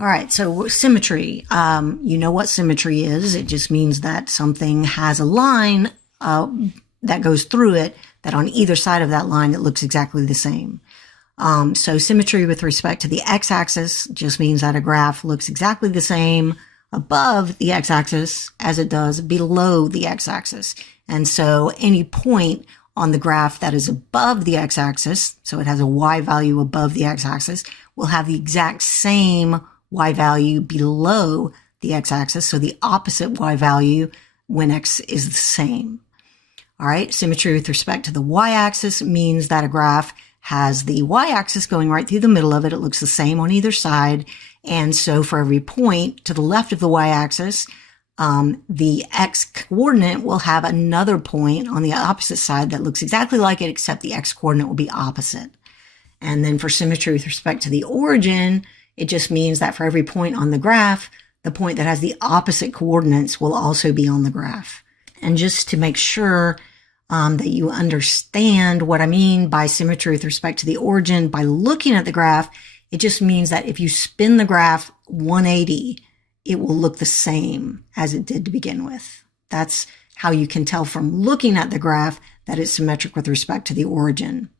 All right, so symmetry. You know what symmetry is. It just means that something has a line that goes through it, that on either side of that line it looks exactly the same. So symmetry with respect to the x-axis just means that a graph looks exactly the same above the x-axis as it does below the x-axis. And so any point on the graph that is above the x-axis, so it has a y value above the x-axis, will have the exact same y value below the x-axis, so the opposite y value when x is the same. All right, symmetry with respect to the y-axis means that a graph has the y-axis going right through the middle of it. It looks the same on either side. And so for every point to the left of the y-axis, the x-coordinate will have another point on the opposite side that looks exactly like it, except the x-coordinate will be opposite. And then for symmetry with respect to the origin, it just means that for every point on the graph, the point that has the opposite coordinates will also be on the graph. And just to make sure that you understand what I mean by symmetry with respect to the origin, by looking at the graph, it just means that if you spin the graph 180, it will look the same as it did to begin with. That's how you can tell from looking at the graph that it's symmetric with respect to the origin.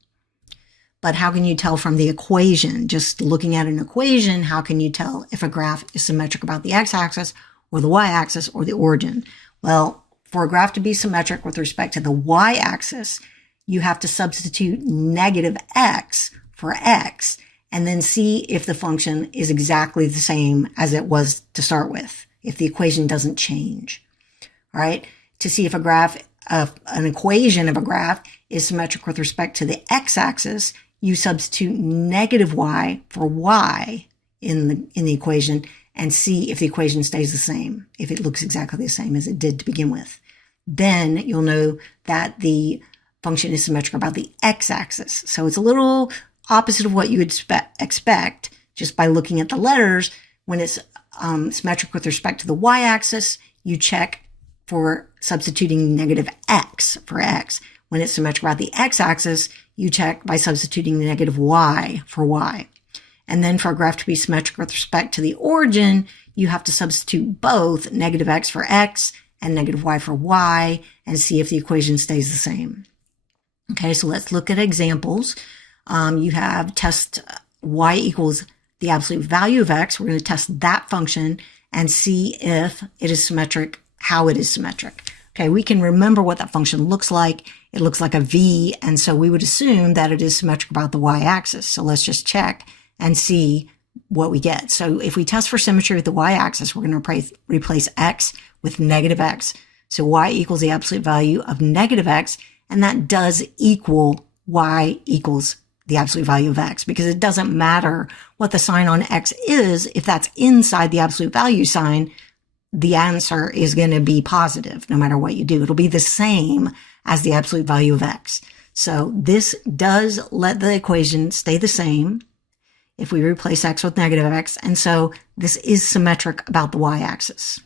But how can you tell from the equation? Just looking at an equation, how can you tell if a graph is symmetric about the x-axis or the y-axis or the origin? Well, for a graph to be symmetric with respect to the y-axis, you have to substitute negative x for x and then see if the function is exactly the same as it was to start with, if the equation doesn't change. All right, to see if a graph, an equation of a graph is symmetric with respect to the x-axis, you substitute negative y for y in the equation and see if the equation stays the same, if it looks exactly the same as it did to begin with. Then you'll know that the function is symmetric about the x-axis. So it's a little opposite of what you would expect just by looking at the letters. When it's symmetric with respect to the y-axis, you check for substituting negative x for x. When it's symmetric about the x-axis, you check by substituting negative y for y. And then for a graph to be symmetric with respect to the origin, you have to substitute both negative x for x and negative y for y and see if the equation stays the same. Okay, so let's look at examples. You have test y equals the absolute value of x. We're going to test that function and see if it is symmetric, how it is symmetric. Okay, we can remember what that function looks like. It looks like a V, and so we would assume that it is symmetric about the y-axis. So let's just check and see what we get. So if we test for symmetry with the y-axis, we're going to replace x with negative x. So y equals the absolute value of negative x, and that does equal y equals the absolute value of x, because it doesn't matter what the sign on x is. If that's inside the absolute value sign, the answer is going to be positive no matter what you do. It'll be the same as the absolute value of x. So this does let the equation stay the same if we replace x with negative x. And so this is symmetric about the y-axis.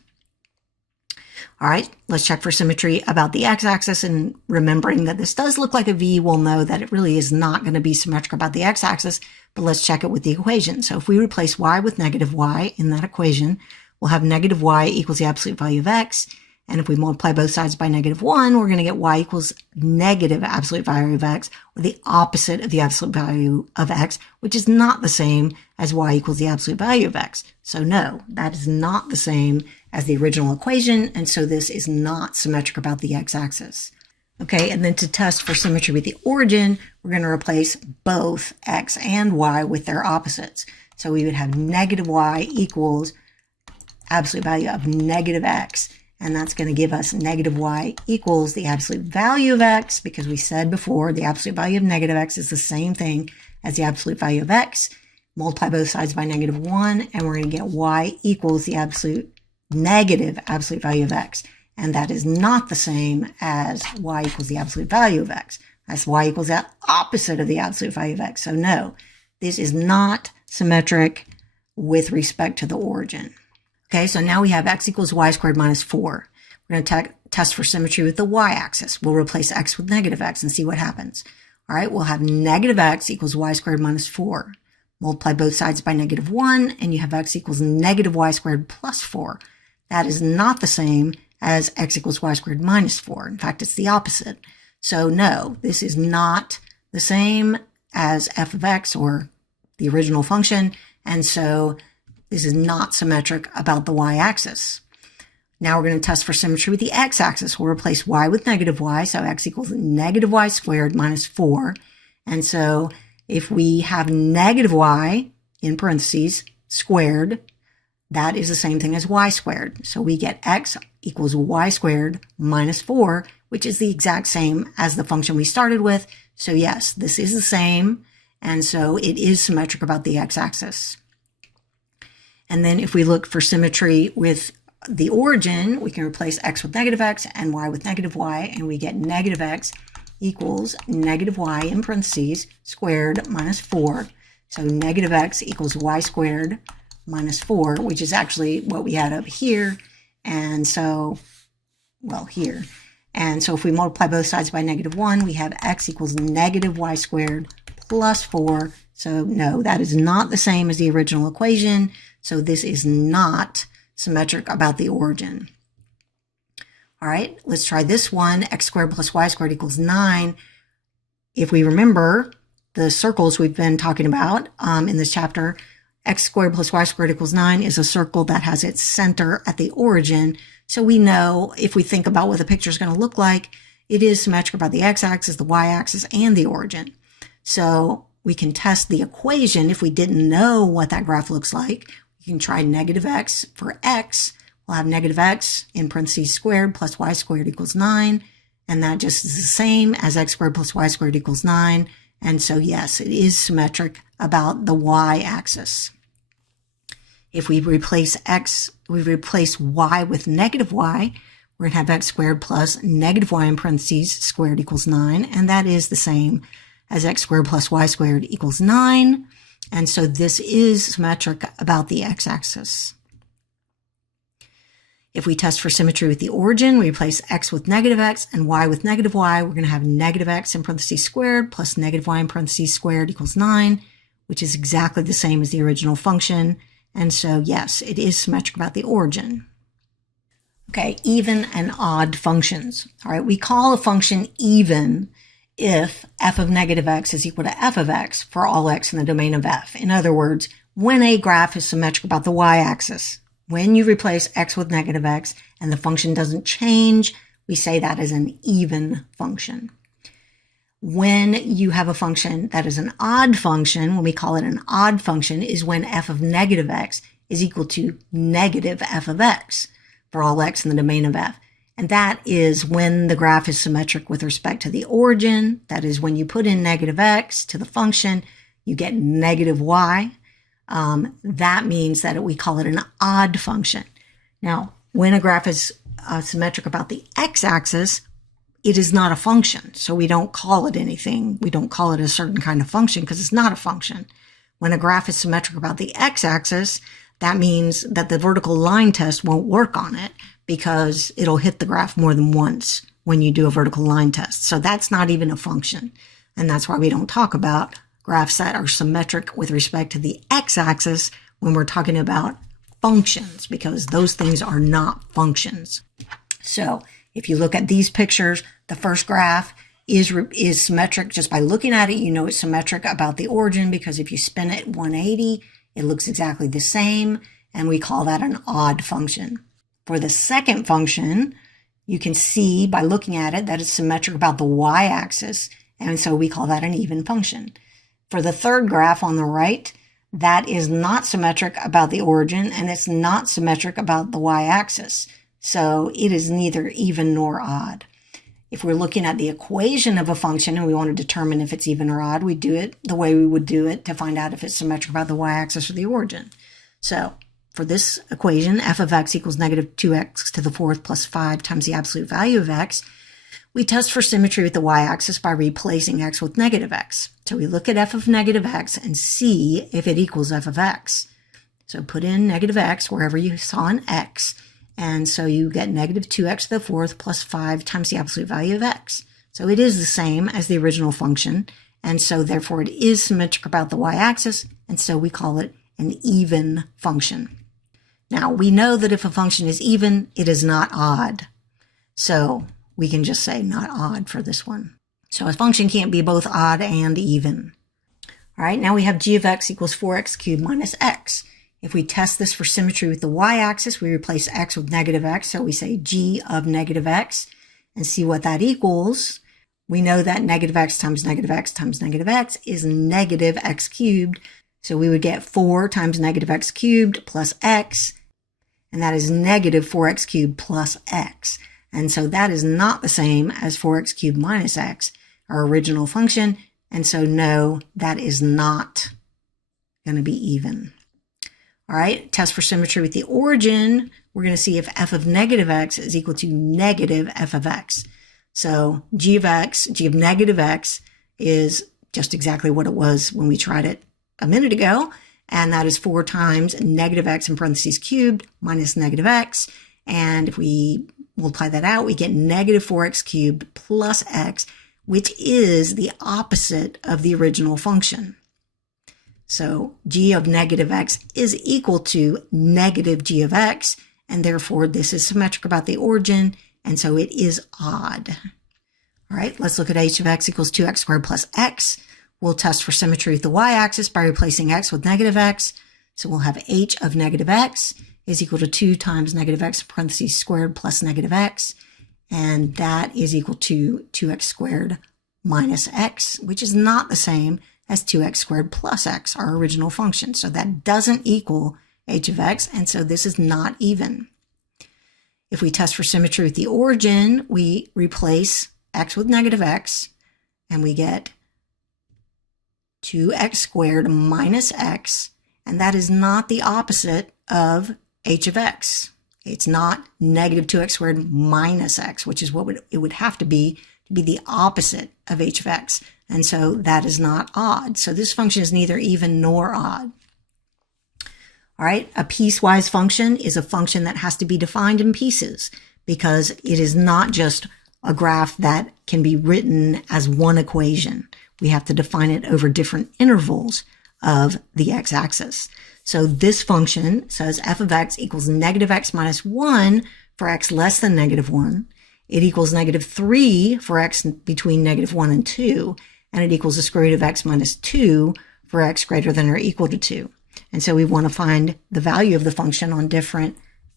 All right, let's check for symmetry about the x-axis, and remembering that this does look like a V, we'll know that it really is not going to be symmetric about the x-axis, but let's check it with the equation. So if we replace y with negative y in that equation, we'll have negative y equals the absolute value of x. And if we multiply both sides by negative 1, we're going to get y equals negative absolute value of x, or the opposite of the absolute value of x, which is not the same as y equals the absolute value of x. So no, that is not the same as the original equation, and so this is not symmetric about the x-axis. Okay, and then to test for symmetry with the origin, we're going to replace both x and y with their opposites. So we would have negative y equals absolute value of negative x, and that's going to give us negative y equals the absolute value of x, because we said before the absolute value of negative x is the same thing as the absolute value of x. Multiply both sides by negative 1, and we're going to get y equals the negative absolute value of x. And that is not the same as y equals the absolute value of x. That's y equals the opposite of the absolute value of x. So no, this is not symmetric with respect to the origin. Okay, so now we have x equals y squared minus 4. We're going to test for symmetry with the y-axis. We'll replace x with negative x and see what happens. All right, we'll have negative x equals y squared minus 4. multiply both sides by -1, and you have x equals negative y squared plus 4. That is not the same as x equals y squared minus 4. In fact, it's the opposite. So no, this is not the same as f of x, or the original function, and so this is not symmetric about the y-axis. Now we're going to test for symmetry with the x-axis. We'll replace y with negative y, so x equals negative y squared minus 4. And so if we have negative y, in parentheses, squared, that is the same thing as y squared. So we get x equals y squared minus 4, which is the exact same as the function we started with. So yes, this is the same, and so it is symmetric about the x-axis. And then if we look for symmetry with the origin, we can replace x with negative x and y with negative y, and we get negative x equals negative y, in parentheses, squared minus 4. So negative x equals y squared minus 4, which is actually what we had up here. And so, well, here. And so if we multiply both sides by -1, we have x equals negative y squared plus 4. So no, that is not the same as the original equation. So this is not symmetric about the origin. All right, let's try this one. X squared plus y squared equals 9. If we remember the circles we've been talking about in this chapter, x squared plus y squared equals 9 is a circle that has its center at the origin. So we know, if we think about what the picture is going to look like, it is symmetric about the x-axis, the y-axis, and the origin. So we can test the equation if we didn't know what that graph looks like. We can try negative x for x. We'll have negative x, in parentheses, squared plus y squared equals 9. And that just is the same as x squared plus y squared equals 9. And so yes, it is symmetric about the y-axis. If we replace y with negative y, we're going to have x squared plus negative y, in parentheses, squared equals 9. And that is the same as x squared plus y squared equals 9. And so this is symmetric about the x-axis. If we test for symmetry with the origin, we replace x with negative x and y with negative y. We're going to have negative x, in parentheses, squared plus negative y, in parentheses, squared equals 9, which is exactly the same as the original function. And so, yes, it is symmetric about the origin. Okay, even and odd functions. All right, we call a function even if f of negative x is equal to f of x for all x in the domain of f. In other words, when a graph is symmetric about the y-axis, when you replace x with negative x and the function doesn't change, we say that is an even function. When you have a function that is an odd function, when we call it an odd function, is when f of negative x is equal to negative f of x for all x in the domain of f. And that is when the graph is symmetric with respect to the origin. That is when you put in negative x to the function, you get negative y. That means that we call it an odd function. Now, when a graph is symmetric about the x-axis, it is not a function. So we don't call it anything. We don't call it a certain kind of function because it's not a function. When a graph is symmetric about the x-axis, that means that the vertical line test won't work on it because it'll hit the graph more than once when you do a vertical line test. So that's not even a function. And that's why we don't talk about graphs that are symmetric with respect to the x-axis when we're talking about functions, because those things are not functions. So if you look at these pictures, the first graph is symmetric. Just by looking at it, you know it's symmetric about the origin, because if you spin it 180, it looks exactly the same, and we call that an odd function. For the second function, you can see by looking at it that it's symmetric about the y-axis, and so we call that an even function. For the third graph on the right, that is not symmetric about the origin, and it's not symmetric about the y-axis. So it is neither even nor odd. If we're looking at the equation of a function and we want to determine if it's even or odd, we do it the way we would do it to find out if it's symmetric about the y-axis or the origin. So for this equation, f of x equals negative 2x to the fourth plus 5 times the absolute value of x, we test for symmetry with the y-axis by replacing x with negative x. So we look at f of negative x and see if it equals f of x. So put in negative x wherever you saw an x, and so you get negative 2x to the fourth plus 5 times the absolute value of x. So it is the same as the original function, and so therefore it is symmetric about the y-axis and so we call it an even function. Now, we know that if a function is even, it is not odd. So we can just say not odd for this one. So a function can't be both odd and even. All right, now we have g of x equals 4x cubed minus x. If we test this for symmetry with the y-axis, we replace x with negative x. So we say g of negative x and see what that equals. We know that negative x times negative x times negative x is negative x cubed. So we would get 4 times negative x cubed plus x, and that is negative 4x cubed plus x. And so that is not the same as 4x cubed minus x, our original function. And so no, that is not going to be even. All right, test for symmetry with the origin. We're going to see if f of negative x is equal to negative f of x. So g of x, g of negative x is just exactly what it was when we tried it a minute ago. And that is 4 times negative x in parentheses cubed minus negative x. And if we multiply that out, we get negative 4x cubed plus x, which is the opposite of the original function. So g of negative x is equal to negative g of x, and therefore this is symmetric about the origin, and so it is odd. All right, let's look at h of x equals 2x squared plus x. We'll test for symmetry with the y-axis by replacing x with negative x. So we'll have h of negative x is equal to 2 times negative x parentheses squared plus negative x, and that is equal to 2x squared minus x, which is not the same as 2x squared plus x, our original function. So that doesn't equal h of x, and so this is not even. If we test for symmetry with the origin, we replace x with negative x, and we get 2x squared minus x, and that is not the opposite of h of x. It's not negative 2x squared minus x, which is what it would have to be the opposite of h of x. And so that is not odd. So this function is neither even nor odd. All right, a piecewise function is a function that has to be defined in pieces because it is not just a graph that can be written as one equation. We have to define it over different intervals of the x-axis. So this function says f of x equals negative x minus 1 for x less than negative 1. It equals negative 3 for x between negative 1 and 2. And it equals the square root of x minus 2 for x greater than or equal to 2. And so we want to find the value of the function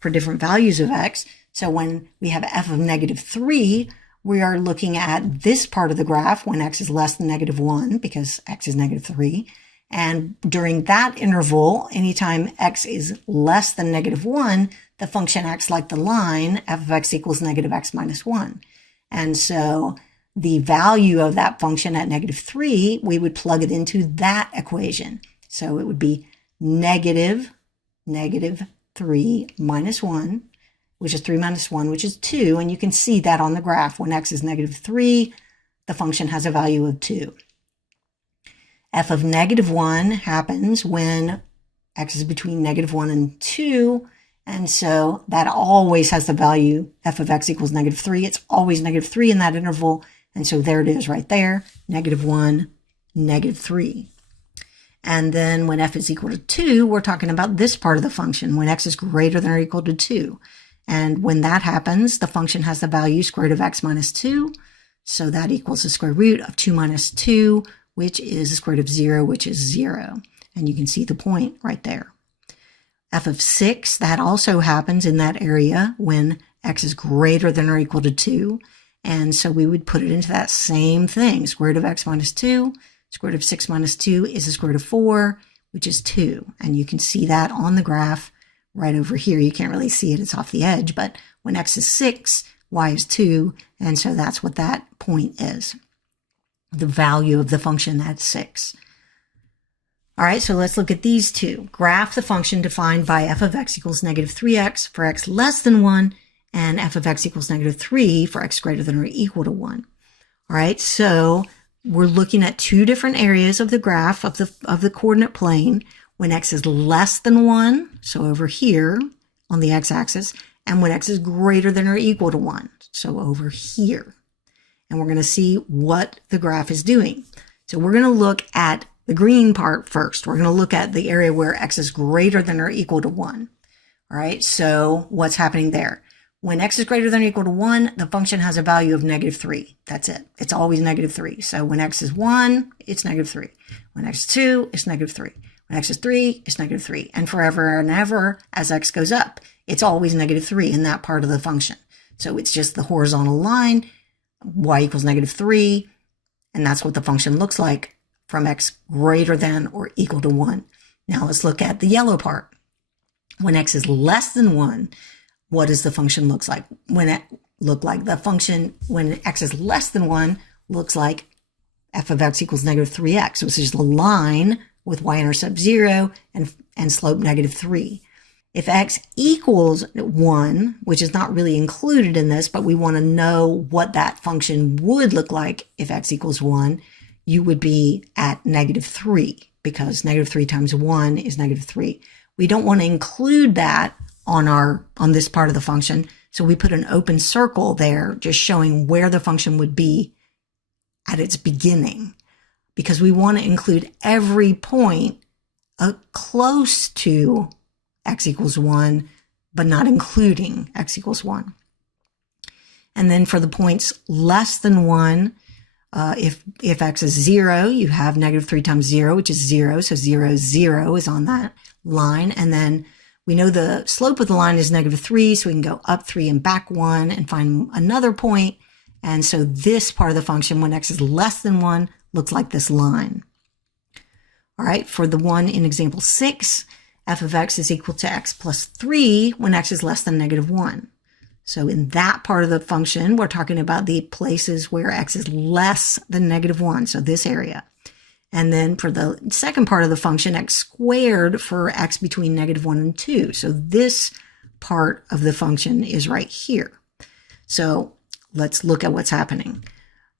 for different values of x. So when we have f of negative 3, we are looking at this part of the graph when x is less than negative 1 because x is negative 3. And during that interval, anytime x is less than negative 1, the function acts like the line f of x equals negative x minus 1. And so the value of that function at negative 3, we would plug it into that equation. So it would be negative 3 minus 1, which is 3 minus 1, which is 2. And you can see that on the graph. When x is negative 3, the function has a value of 2. F of negative 1 happens when x is between negative 1 and 2. And so that always has the value f of x equals negative 3. It's always negative 3 in that interval. And so there it is right there, negative 1, negative 3. And then when f is equal to 2, we're talking about this part of the function, when x is greater than or equal to 2. And when that happens, the function has the value square root of x minus 2. So that equals the square root of 2 minus 2, which is the square root of 0, which is 0. And you can see the point right there. F of 6, that also happens in that area when x is greater than or equal to 2. And so we would put it into that same thing. Square root of x minus 2. Square root of 6 minus 2 is the square root of 4, which is 2. And you can see that on the graph right over here. You can't really see it. It's off the edge. But when x is 6, y is 2. And so that's what that point is. The value of the function at 6. All right, so let's look at these two. Graph the function defined by f of x equals negative 3x for x less than 1, and f of x equals negative 3 for x greater than or equal to 1. All right, so we're looking at two different areas of the graph of the coordinate plane when x is less than 1, so over here on the x-axis, and when x is greater than or equal to 1, so over here. And we're going to see what the graph is doing. So we're going to look at the green part first. We're going to look at the area where x is greater than or equal to 1. All right, so what's happening there? When x is greater than or equal to 1, the function has a value of -3. That's it. It's always -3. So when x is 1, it's -3. When x is 2, it's -3. When x is 3, it's -3. And forever and ever, as x goes up, it's always -3 in that part of the function. So it's just the horizontal line, y equals -3, and that's what the function looks like from x greater than or equal to 1. Now let's look at the yellow part. When x is less than 1, what does the function look like? The function, when x is less than 1, looks like f of x equals -3x, which is the line with y-intercept 0 and slope -3. If x equals 1, which is not really included in this, but we want to know what that function would look like if x equals 1, you would be at -3, because -3 times 1 is -3. We don't want to include that on this part of the function, so we put an open circle there, just showing where the function would be at its beginning, because we want to include every point close to x equals 1, but not including x equals 1. And then for the points less than 1, if x is 0, you have -3 times 0, which is 0. So 0, 0 is on that line. And then we know the slope of the line is -3, so we can go up 3 and back 1 and find another point. And so this part of the function, when x is less than 1, looks like this line. All right, for the one in example 6, f of x is equal to x plus 3 when x is less than -1. So in that part of the function, we're talking about the places where x is less than -1, so this area. And then for the second part of the function, x squared for x between -1 and 2. So this part of the function is right here. So let's look at what's happening.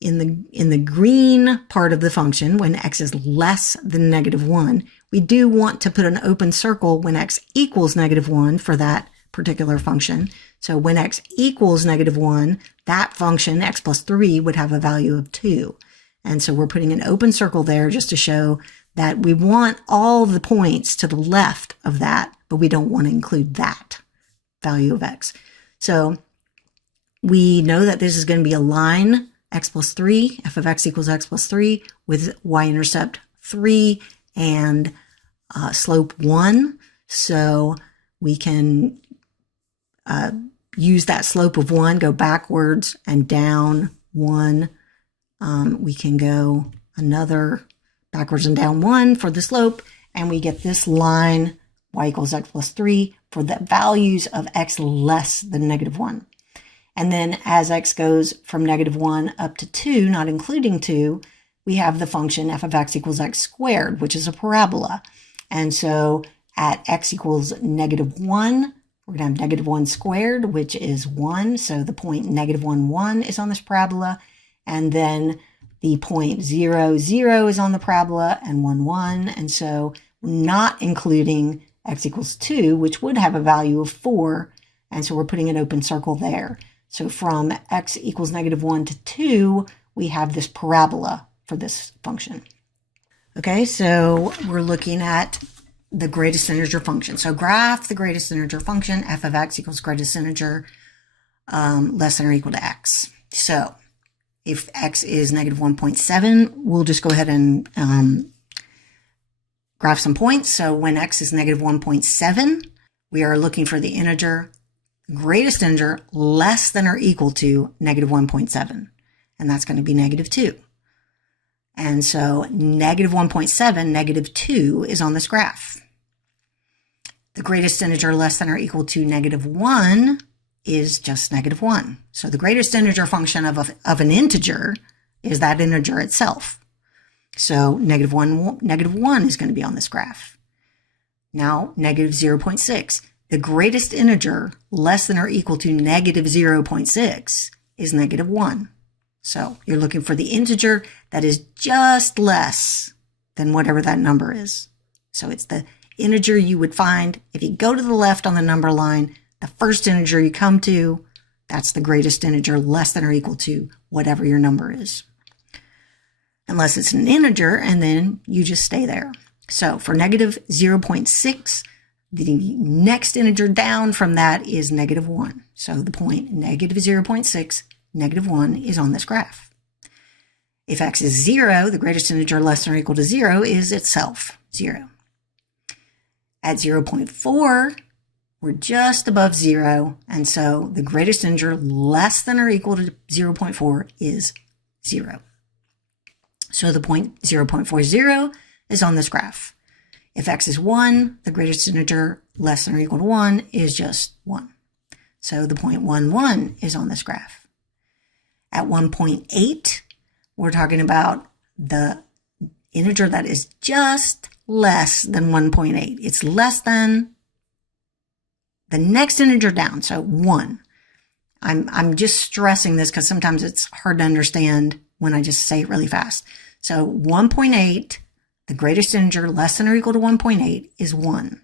In the green part of the function, when x is less than -1, we do want to put an open circle when x equals -1 for that particular function. So when x equals -1, that function, x plus 3, would have a value of 2. And so we're putting an open circle there just to show that we want all the points to the left of that, but we don't want to include that value of x. So we know that this is going to be a line, x plus 3, f of x equals x plus 3, with y-intercept 3 and slope 1. So we can use that slope of 1, go backwards and down 1. We can go another backwards and down 1 for the slope, and we get this line, y equals x plus 3, for the values of x less than -1. And then as x goes from -1 up to 2, not including 2, we have the function f of x equals x squared, which is a parabola. And so at x equals -1, we're going to have -1 squared, which is 1. So the point -1, 1 is on this parabola. And then the point 0, 0 is on the parabola, and 1, 1. And so not including x equals 2, which would have a value of 4. And so we're putting an open circle there. So from x equals -1 to 2, we have this parabola for this function. Okay, so we're looking at the greatest integer function. So graph the greatest integer function, f of x equals greatest integer less than or equal to x. So if x is -1.7, we'll just go ahead and graph some points. So when x is -1.7, we are looking for the integer, greatest integer, less than or equal to -1.7. And that's going to be -2. And so -1.7, -2 is on this graph. The greatest integer less than or equal to -1 is just -1. So the greatest integer function of an integer is that integer itself. So -1 is going to be on this graph. Now, -0.6. The greatest integer less than or equal to -0.6 is -1. So you're looking for the integer that is just less than whatever that number is. So it's the integer you would find if you go to the left on the number line. The first integer you come to, that's the greatest integer less than or equal to whatever your number is. unless it's an integer, and then you just stay there. So for negative 0.6, the next integer down from that is negative 1. So the point negative 0.6, negative 1 is on this graph. If x is 0, the greatest integer less than or equal to 0 is itself 0. At 0.4, we're just above 0, and so the greatest integer less than or equal to 0.4 is 0. So the point 0.40 is on this graph. If x is 1, the greatest integer less than or equal to 1 is just 1. So the point 1, is on this graph. At 1.8, we're talking about the integer that is just less than 1.8. It's less than the next integer down, so 1. I'm just stressing this because sometimes it's hard to understand when I just say it really fast. So 1.8, the greatest integer less than or equal to 1.8 is 1.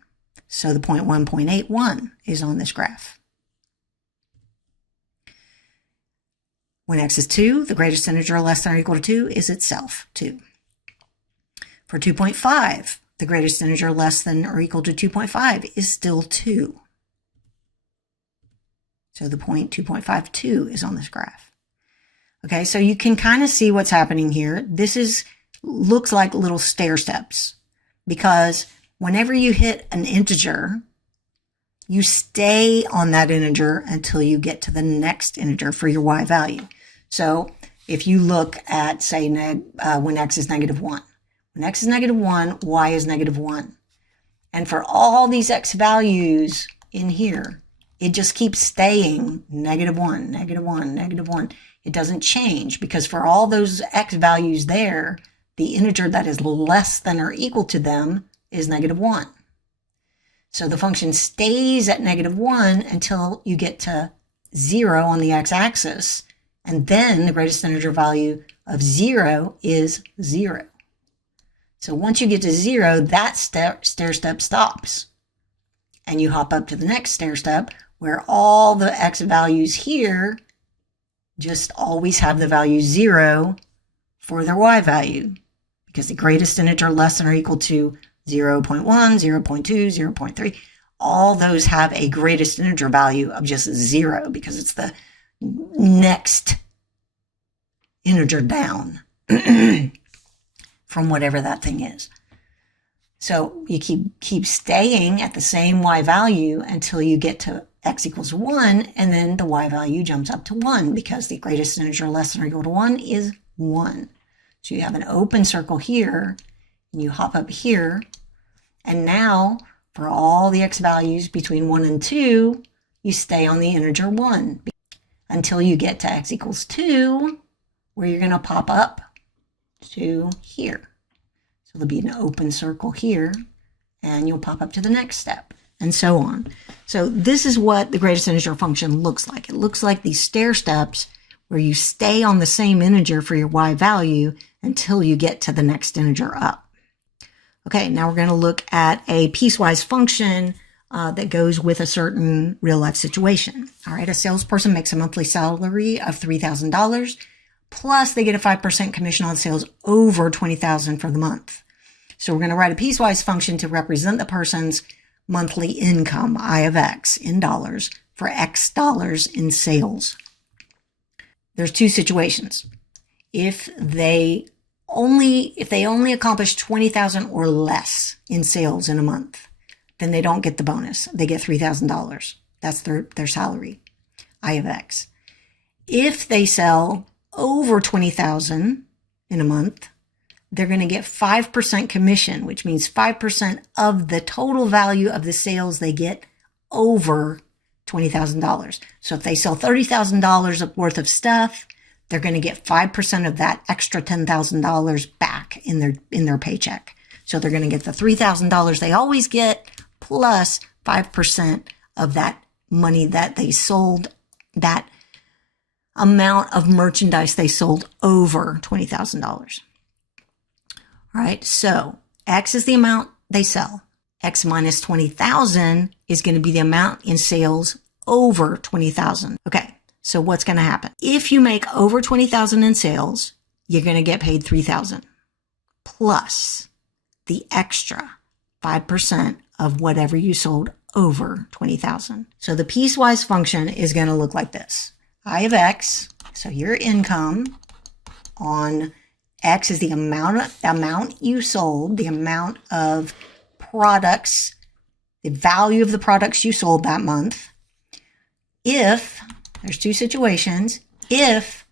So the point 1.81 is on this graph. When x is 2, the greatest integer less than or equal to 2 is itself 2. For 2.5, the greatest integer less than or equal to 2.5 is still 2. So the point 2.52 is on this graph. Okay, so you can kind of see what's happening here. This looks like little stair steps, because whenever you hit an integer, you stay on that integer until you get to the next integer for your y value. So if you look at, say, when x is negative 1. When x is negative 1, y is negative 1. And for all these x values in here, it just keeps staying negative 1, negative 1, negative 1. It doesn't change, because for all those x values there, the integer that is less than or equal to them is negative 1. So the function stays at negative 1 until you get to 0 on the x-axis, and then the greatest integer value of 0 is 0. So once you get to 0, that stair step stops, and you hop up to the next stair step, where all the x values here just always have the value 0 for their y value, because the greatest integer less than or equal to 0.1, 0.2, 0.3, all those have a greatest integer value of just 0, because it's the next integer down from whatever that thing is. So you keep staying at the same y value until you get to x equals 1, and then the y value jumps up to 1, because the greatest integer less than or equal to 1 is 1. So you have an open circle here, and you hop up here, and now for all the x values between 1 and 2, you stay on the integer 1 until you get to x equals 2, where you're going to pop up to here. So there'll be an open circle here, and you'll pop up to the next step, and so on. So this is what the greatest integer function looks like. It looks like these stair steps where you stay on the same integer for your y value until you get to the next integer up. Okay, now we're going to look at a piecewise function that goes with a certain real-life situation. All right, a salesperson makes a monthly salary of $3,000, plus they get a 5% commission on sales over $20,000 for the month. So we're going to write a piecewise function to represent the person's monthly income, I of x, in dollars, for x dollars in sales. There's two situations. If they only accomplish $20,000 or less in sales in a month, then they don't get the bonus. They get $3,000. That's their salary, I of x. If they sell over $20,000 in a month, they're going to get 5% commission, which means 5% of the total value of the sales they get over $20,000. So if they sell $30,000 worth of stuff, they're going to get 5% of that extra $10,000 back in their paycheck. So they're going to get the $3,000 they always get plus 5% of that money that they sold, that amount of merchandise they sold over $20,000. All right, so X is the amount they sell. X minus 20,000 is going to be the amount in sales over 20,000. Okay, so what's going to happen? If you make over 20,000 in sales, you're going to get paid $3,000 plus the extra 5% of whatever you sold over $20,000. So the piecewise function is going to look like this. I of X, so your income on X is the amount you sold, the amount of products, the value of the products you sold that month. If, there's two situations, if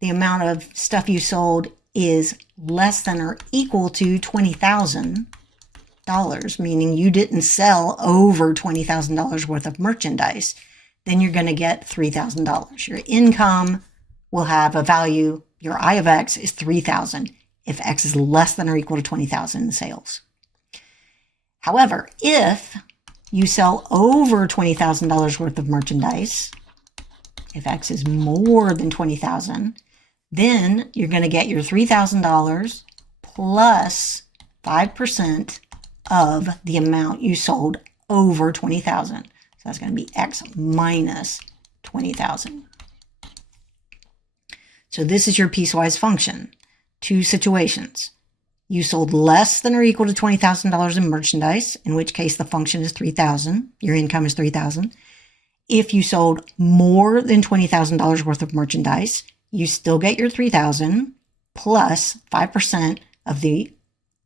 the amount of stuff you sold is less than or equal to $20,000, meaning you didn't sell over $20,000 worth of merchandise, then you're going to get $3,000. Your income will have a value, your I of X is 3,000 if X is less than or equal to 20,000 in sales. However, if you sell over $20,000 worth of merchandise, if X is more than 20,000, then you're going to get your $3,000 plus 5% of the amount you sold over 20,000. So that's going to be X minus 20,000. So this is your piecewise function. Two situations. You sold less than or equal to $20,000 in merchandise, in which case the function is 3,000. Your income is 3,000. If you sold more than $20,000 worth of merchandise, you still get your 3,000 plus 5% of the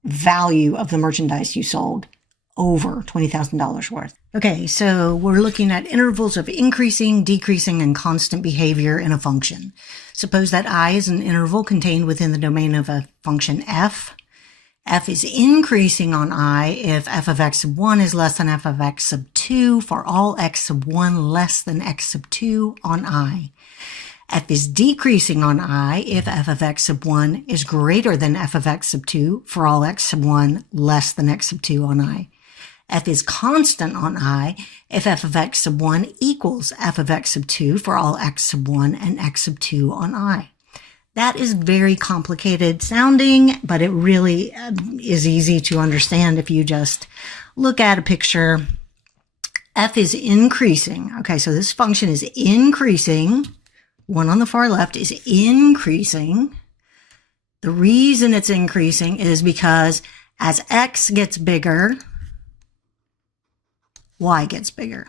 value of the merchandise you sold over $20,000 worth. Okay, so we're looking at intervals of increasing, decreasing, and constant behavior in a function. Suppose that I is an interval contained within the domain of a function f. F is increasing on I if f of x sub 1 is less than f of x sub 2 for all x sub 1 less than x sub 2 on I. F is decreasing on I if f of x sub 1 is greater than f of x sub 2 for all x sub 1 less than x sub 2 on I. F is constant on I if f of x sub 1 equals f of x sub 2 for all x sub 1 and x sub 2 on I. That is very complicated sounding, but it really is easy to understand if you just look at a picture. F is increasing. Okay, so this function is increasing. One on the far left is increasing. The reason it's increasing is because as x gets bigger, y gets bigger.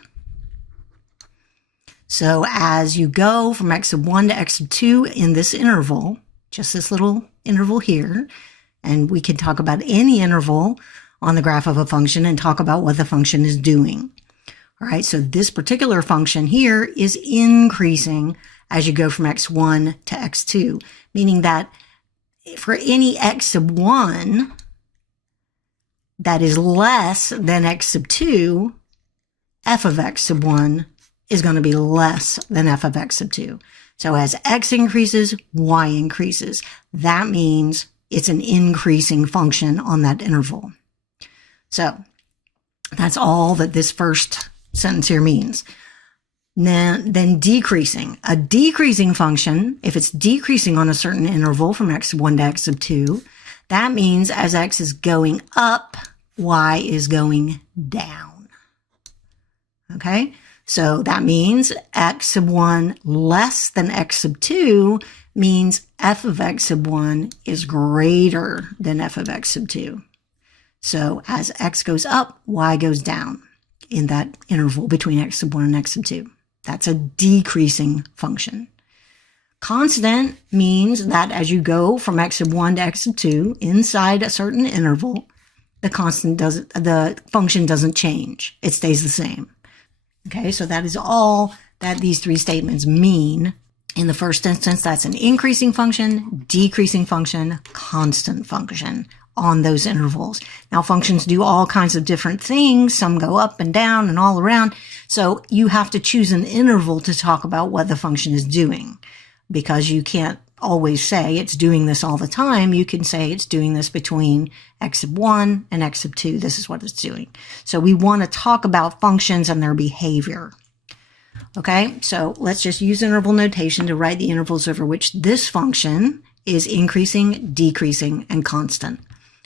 So as you go from x sub 1 to x sub 2 in this interval, just this little interval here, and we can talk about any interval on the graph of a function and talk about what the function is doing. All right, so this particular function here is increasing as you go from x1 to x2, meaning that for any x sub 1 that is less than x sub 2, f of x sub 1 is going to be less than f of x sub 2. So as x increases, y increases. That means it's an increasing function on that interval. So that's all that this first sentence here means. Then decreasing. A decreasing function, if it's decreasing on a certain interval from x sub 1 to x sub 2, that means as x is going up, y is going down. Okay? So that means x sub 1 less than x sub 2 means f of x sub 1 is greater than f of x sub 2. So as x goes up, y goes down in that interval between x sub 1 and x sub 2. That's a decreasing function. Constant means that as you go from x sub 1 to x sub 2 inside a certain interval, the function doesn't change. It stays the same. Okay, so that is all that these three statements mean. In the first instance, that's an increasing function, decreasing function, constant function on those intervals. Now, functions do all kinds of different things. Some go up and down and all around. So you have to choose an interval to talk about what the function is doing, because you can't always say it's doing this all the time. You can say it's doing this between x sub 1 and x sub 2. This is what it's doing. So we want to talk about functions and their behavior. Okay, so let's just use interval notation to write the intervals over which this function is increasing, decreasing, and constant.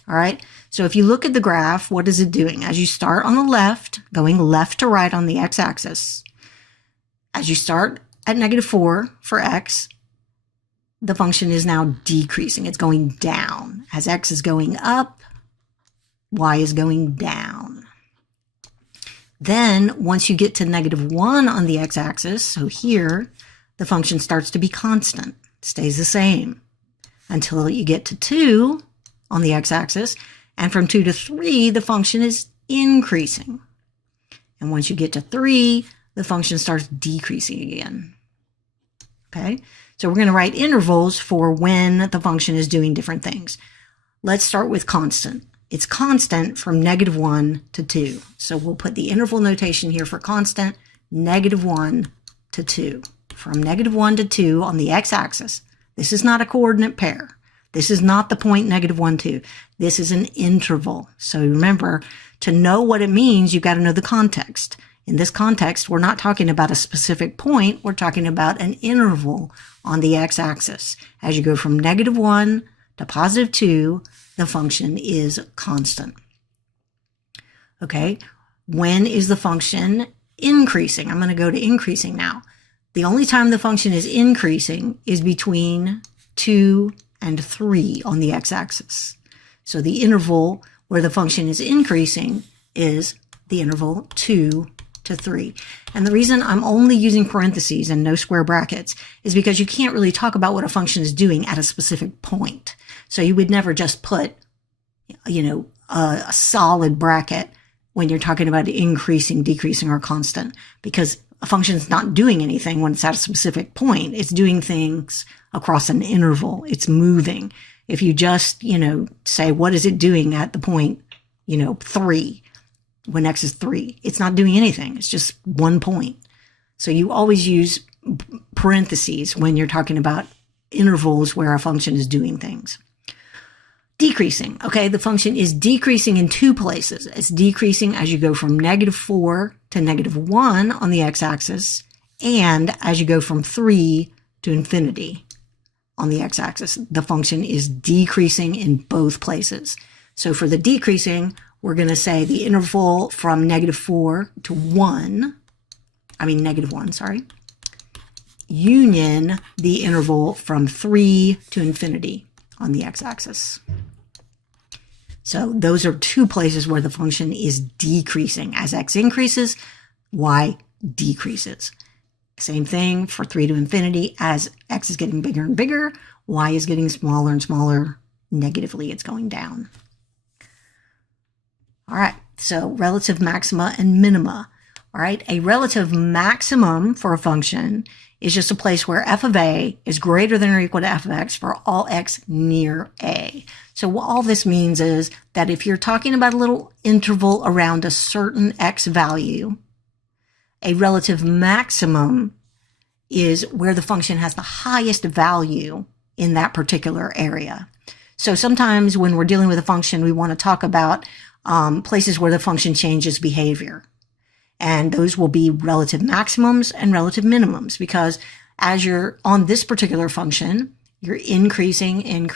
All right, so if you look at the graph, what is it doing? As you start on the left, going left to right on the x-axis, as you start at -4 for x, the function is now decreasing. It's going down. As x is going up, y is going down. Then once you get to -1 on the x-axis, so here, the function starts to be constant, stays the same until you get to 2 on the x-axis, and from 2 to 3, the function is increasing. And once you get to 3, the function starts decreasing again. Okay, so we're going to write intervals for when the function is doing different things. Let's start with constant. It's constant from -1 to 2. So we'll put the interval notation here for constant, -1 to 2. From -1 to 2 on the x-axis. This is not a coordinate pair. This is not the point -1, 2. This is an interval. So remember, to know what it means, you've got to know the context. In this context, we're not talking about a specific point. We're talking about an interval on the x-axis. As you go from -1 to +2, the function is constant. Okay, when is the function increasing? I'm going to go to increasing now. The only time the function is increasing is between 2 and 3 on the x-axis. So the interval where the function is increasing is the interval 2 to 3. And the reason I'm only using parentheses and no square brackets is because you can't really talk about what a function is doing at a specific point. So you would never just put, a solid bracket when you're talking about increasing, decreasing, or constant, because a function is not doing anything when it's at a specific point. It's doing things across an interval. It's moving. If you just, say, what is it doing at the point, 3, when x is 3? It's not doing anything. It's just one point. So you always use parentheses when you're talking about intervals where a function is doing things. Decreasing. Okay, the function is decreasing in 2 places. It's decreasing as you go from -4 to -1 on the x-axis, and as you go from 3 to infinity on the x-axis. The function is decreasing in both places. So for the decreasing, we're going to say the interval from -4 to -1, sorry, union the interval from 3 to infinity on the x-axis. So those are 2 places where the function is decreasing. As x increases, y decreases. Same thing for 3 to infinity. As x is getting bigger and bigger, y is getting smaller and smaller. Negatively, it's going down. All right, so relative maxima and minima. All right, a relative maximum for a function is just a place where f of a is greater than or equal to f of x for all x near a. So what all this means is that if you're talking about a little interval around a certain x value, a relative maximum is where the function has the highest value in that particular area. So sometimes when we're dealing with a function, we want to talk about places where the function changes behavior. And those will be relative maximums and relative minimums, because as you're on this particular function, you're increasing. And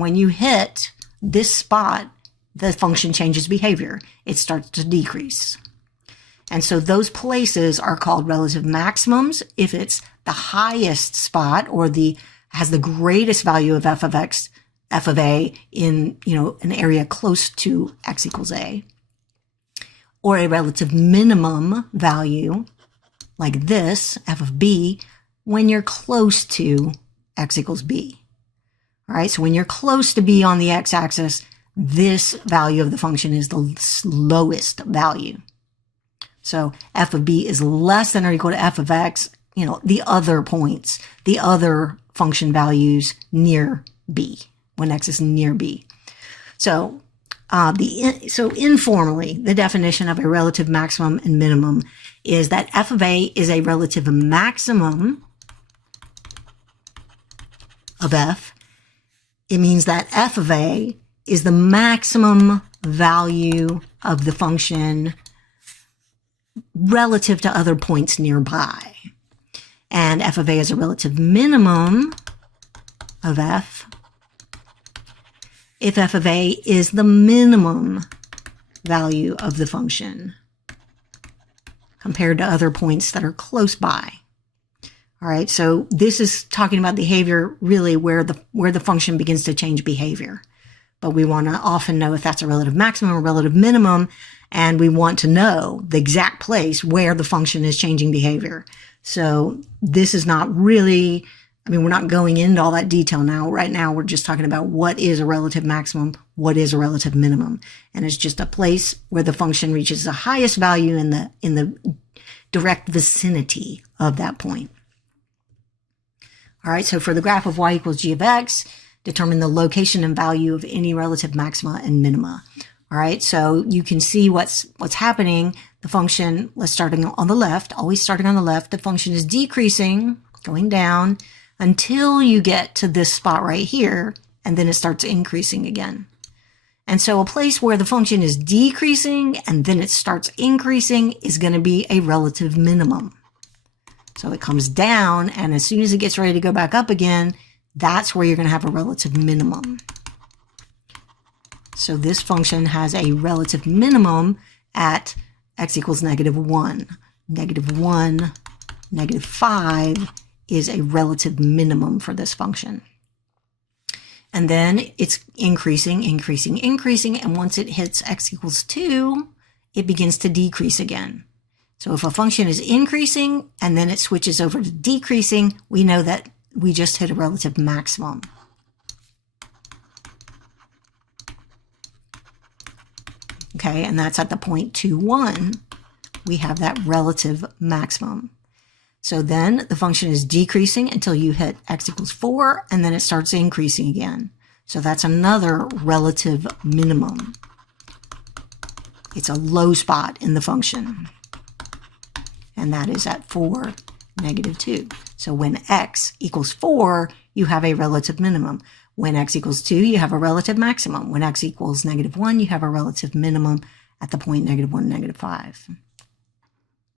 when you hit this spot, the function changes behavior. It starts to decrease. And so those places are called relative maximums if it's the highest spot or has the greatest value of f of x, f of a in, an area close to x equals a. Or a relative minimum value like this, f of b, when you're close to x equals b. All right, so when you're close to b on the x-axis, this value of the function is the lowest value. So f of b is less than or equal to f of x, the other points, the other function values near b, when x is near b. So informally, the definition of a relative maximum and minimum is that f of a is a relative maximum of f. It means that f of a is the maximum value of the function relative to other points nearby. And f of a is a relative minimum of f if f of a is the minimum value of the function compared to other points that are close by. All right, so this is talking about behavior really where the function begins to change behavior. But we want to often know if that's a relative maximum or relative minimum, and we want to know the exact place where the function is changing behavior. So this is not really, I mean, we're not going into all that detail now. Right now, we're just talking about what is a relative maximum, what is a relative minimum. And it's just a place where the function reaches the highest value in the direct vicinity of that point. All right, so for the graph of y equals g of x, determine the location and value of any relative maxima and minima. All right, so you can see what's happening. The function, let's start on the left, always starting on the left, the function is decreasing, going down, until you get to this spot right here, and then it starts increasing again. And so a place where the function is decreasing and then it starts increasing is going to be a relative minimum. So it comes down, and as soon as it gets ready to go back up again, that's where you're going to have a relative minimum. So this function has a relative minimum at x equals -1. -1, -5 is a relative minimum for this function. And then it's increasing, increasing, increasing, and once it hits x equals 2, it begins to decrease again. So if a function is increasing and then it switches over to decreasing, we know that we just hit a relative maximum. Okay, and that's at the point 2, 1. We have that relative maximum. So then the function is decreasing until you hit x equals 4, and then it starts increasing again. So that's another relative minimum. It's a low spot in the function. And that is at 4, -2. So when x equals 4, you have a relative minimum. When x equals 2, you have a relative maximum. When x equals -1, you have a relative minimum at the point -1, -5.